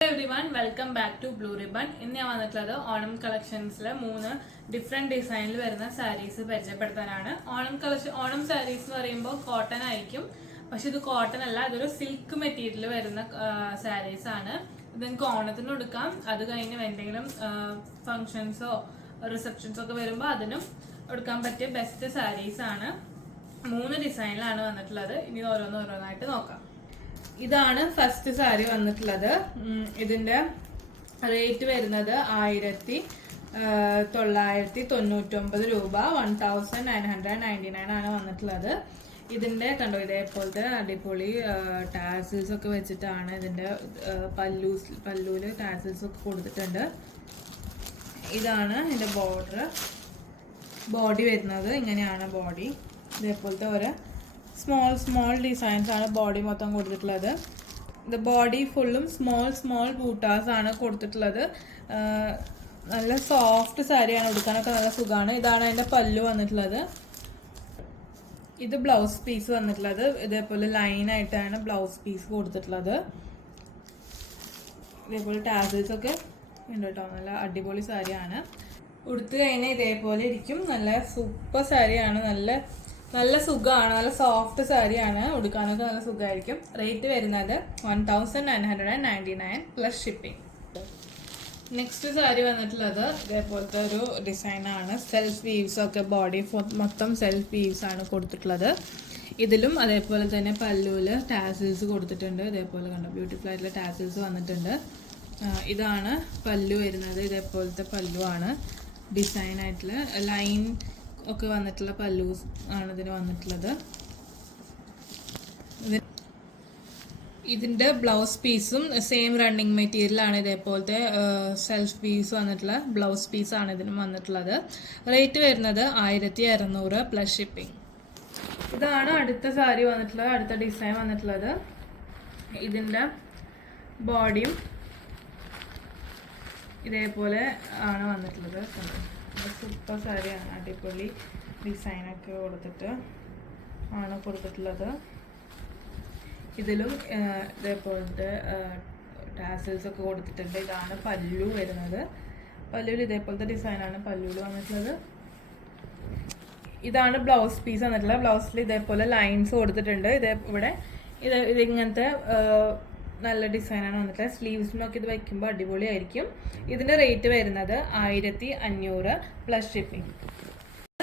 everyone, welcome back to Blue Ribbon. ഇന്ന് ഞാൻ വന്നിട്ടുള്ളത് ഓണം കളക്ഷൻസിലെ 3 ഡിഫറെന്റ് ഡിസൈനിൽ വരുന്ന സാരീസ് പരിചയപ്പെടുത്താനാണ്. ഓണം സാരീസ് എന്ന് പറയുമ്പോൾ കോട്ടൺ ആയിരിക്കും, പക്ഷെ ഇത് കോട്ടൺ അല്ല, ഇതൊരു സിൽക്ക് മെറ്റീരിയൽ വരുന്ന സാരീസ് ആണ്. ഇത് നിങ്ങൾക്ക് ഓണത്തിന് എടുക്കാം, അത് കഴിഞ്ഞ് എന്തെങ്കിലും ഫങ്ഷൻസോ റിസപ്ഷൻസോ ഒക്കെ വരുമ്പോൾ അതിനും എടുക്കാൻ പറ്റിയ ബെസ്റ്റ് സാരീസ് ആണ്. 3 ഡിസൈനിലാണ് വന്നിട്ടുള്ളത്. ഇനി ഓരോന്നായിട്ട് നോക്കാം. ഇതാണ് ഫസ്റ്റ് സാരി വന്നിട്ടുള്ളത്. ഇതിന്റെ റേറ്റ് വരുന്നത് 1999 രൂപ, 1999 ആണ് വന്നിട്ടുള്ളത്. ഇതിന്റെ കണ്ടോ, ഇതേപോലത്തെ അടിപൊളി ടാസിൽസ് ഒക്കെ വെച്ചിട്ടാണ് ഇതിന്റെ പല്ലൂല് ടാസിൽസ് ഒക്കെ കൊടുത്തിട്ടുണ്ട്. ഇതാണ് ഇതിന്റെ ബോഡി വരുന്നത്. ഇങ്ങനെയാണ് ബോഡി. ഇതേപോലത്തെ ഒരു സ്മോൾ ഡിസൈൻസ് ആണ് ബോഡി മൊത്തം കൊടുത്തിട്ടുള്ളത്. ഇത് ബോഡി ഫുള്ളും സ്മോൾ ബൂട്ടാസ് ആണ് കൊടുത്തിട്ടുള്ളത്. നല്ല സോഫ്റ്റ് സാരിയാണ്, എടുക്കാനൊക്കെ നല്ല സുഖമാണ്. ഇതാണ് അതിന്റെ പല്ലു വന്നിട്ടുള്ളത്. ഇത് ബ്ലൗസ് പീസ് വന്നിട്ടുള്ളത്. ഇതേപോലെ ലൈൻ ആയിട്ടാണ് ബ്ലൗസ് പീസ് കൊടുത്തിട്ടുള്ളത്. ഇതേപോലെ ടാസിൽസ് ഒക്കെ ഉണ്ട് കേട്ടോ. നല്ല അടിപൊളി സാരിയാണ്. ഉടുത്ത് കഴിഞ്ഞാൽ ഇതേപോലെ ഇരിക്കും. നല്ല സൂപ്പർ സാരിയാണ്. നല്ല സുഖമാണ്. നല്ല സോഫ്റ്റ് സാരിയാണ്, ഉടുക്കാനൊക്കെ നല്ല സുഖമായിരിക്കും. റേറ്റ് വരുന്നത് 1999 പ്ലസ് ഷിപ്പിംഗ്. നെക്സ്റ്റ് സാരി വന്നിട്ടുള്ളത് ഇതേപോലത്തെ ഒരു ഡിസൈനാണ്. സെൽഫ് വീവ്സ് ഒക്കെ ബോഡി മൊത്തം സെൽഫ് വീവ്സ് ആണ് കൊടുത്തിട്ടുള്ളത്. ഇതിലും അതേപോലെ തന്നെ പല്ലുവിൽ ടാസിൽസ് കൊടുത്തിട്ടുണ്ട്. ഇതേപോലെ കണ്ടോ, ബ്യൂട്ടിഫുൾ ആയിട്ടുള്ള ടാസിൽസ് വന്നിട്ടുണ്ട്. ഇതാണ് പല്ലു വരുന്നത്. ഇതേപോലത്തെ പല്ലു ആണ്. ഡിസൈൻ ആയിട്ടുള്ള ലൈൻ ഒക്കെ വന്നിട്ടുള്ള പല്ലൂസ് ആണ് ഇതിന് വന്നിട്ടുള്ളത്. ഇതിന്റെ ബ്ലൗസ് പീസും സെയിം റണ്ണിങ് മെറ്റീരിയൽ ആണ്. ഇതേപോലത്തെ സെൽഫ് പീസ് വന്നിട്ടുള്ള ബ്ലൗസ് പീസ് ആണ് ഇതിനും വന്നിട്ടുള്ളത്. റേറ്റ് വരുന്നത് 1600 പ്ലസ് ഷിപ്പിംഗ്. ഇതാണ് അടുത്ത സാരി വന്നിട്ടുള്ളത്, അടുത്ത ഡിസൈൻ വന്നിട്ടുള്ളത്. ഇതിന്റെ ബോഡിയും ഇതേപോലെ ആണ് വന്നിട്ടുള്ളത്. സൂപ്പർ സാരിയാണ്, അടിപൊളി ഡിസൈനൊക്കെ കൊടുത്തിട്ട് ആണ് കൊടുത്തിട്ടുള്ളത്. ഇതിലും ഇതേപോലത്തെ ടാസിൽസ് ഒക്കെ കൊടുത്തിട്ടുണ്ട്. ഇതാണ് പല്ലു വരുന്നത്. പല്ലുവിൽ ഇതേപോലത്തെ ഡിസൈനാണ് പല്ലുവിൽ വന്നിട്ടുള്ളത്. ഇതാണ് ബ്ലൗസ് പീസ് വന്നിട്ടുള്ളത്. ബ്ലൗസിൽ ഇതേപോലെ ലൈൻസ് കൊടുത്തിട്ടുണ്ട്. ഇതിങ്ങനത്തെ നല്ല ഡിസൈനാണ് വന്നിട്ടുള്ളത്. സ്ലീവ്സിനൊക്കെ ഇത് വയ്ക്കുമ്പോൾ അടിപൊളിയായിരിക്കും. ഇതിന്റെ റേറ്റ് വരുന്നത് 1500 പ്ലസ് ഷിപ്പിംഗ്.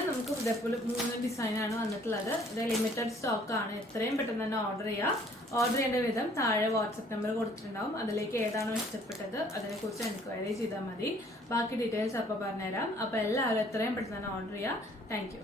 നമുക്ക് ഇതേപോലെ 3 ഡിസൈനാണ് വന്നിട്ടുള്ളത്. ഇത് ലിമിറ്റഡ് സ്റ്റോക്ക് ആണ്. എത്രയും പെട്ടെന്ന് തന്നെ ഓർഡർ ചെയ്യേണ്ട വിധം താഴെ വാട്സപ്പ് നമ്പർ കൊടുത്തിട്ടുണ്ടാവും. അതിലേക്ക് ഏതാണോ ഇഷ്ടപ്പെട്ടത് അതിനെക്കുറിച്ച് എൻക്വയറി ചെയ്താൽ മതി. ബാക്കി ഡീറ്റെയിൽസ് അപ്പോൾ പറഞ്ഞുതരാം. അപ്പോൾ എല്ലാവരും എത്രയും പെട്ടെന്ന് തന്നെ ഓർഡർ ചെയ്യുക. Thank you.